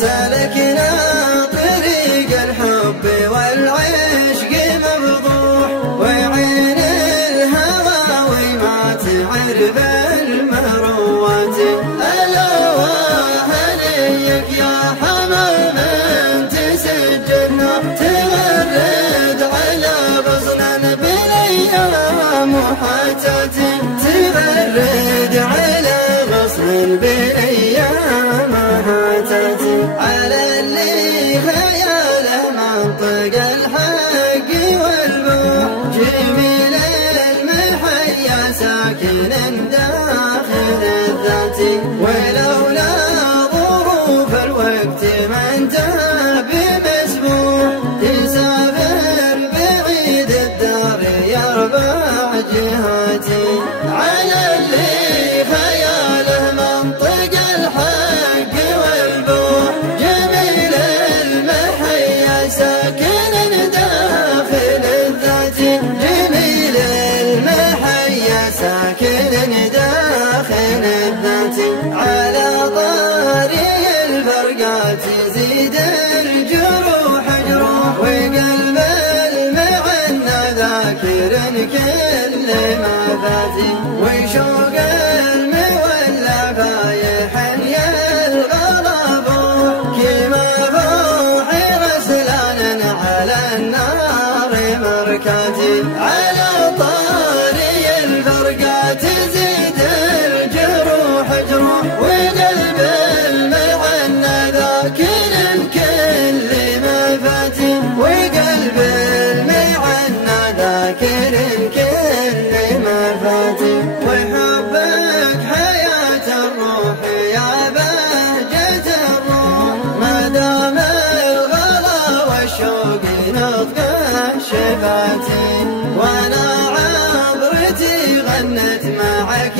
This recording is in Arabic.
سلكنا طريق الحب والعشق مفضوح، وعين الهوى ما تعرف المروات. ألا وهنيك يا حمام تسجلنا، تغرد على غصن بالايام وحاتات، تغرد على غصن بالايام وحاتات. على اللي خياله منطق الحق والبوح، جميل المحيا ساكن داخل الذات. ولولا ظروف الوقت ما انتهى بمسبوح، يسافر بعيد الدار يربع جهاتي. على اللي خياله منطق الحق والبوح، جميل المحيا ساكن داخل الذات. جميل المحيا ساكن داخل الذات. على طاري الفرقات يزيد الجروح جروح، وقلب المعنى ذاكر كل ما فات. وشوق المولى فايح يلغى الغبوح، كما روحي غسلان على النار مركاتي. على طاري الفرقات يزيد الجروح جروح، وقلب المعنى ذاكر كل ما فات. وقلب المعنى ذاكر كل ما فات. وحبك حياة الروح يا بهجة الروح، ما دام الغلا والشوق نطق شفاتي. وانا عبرتي غنت معك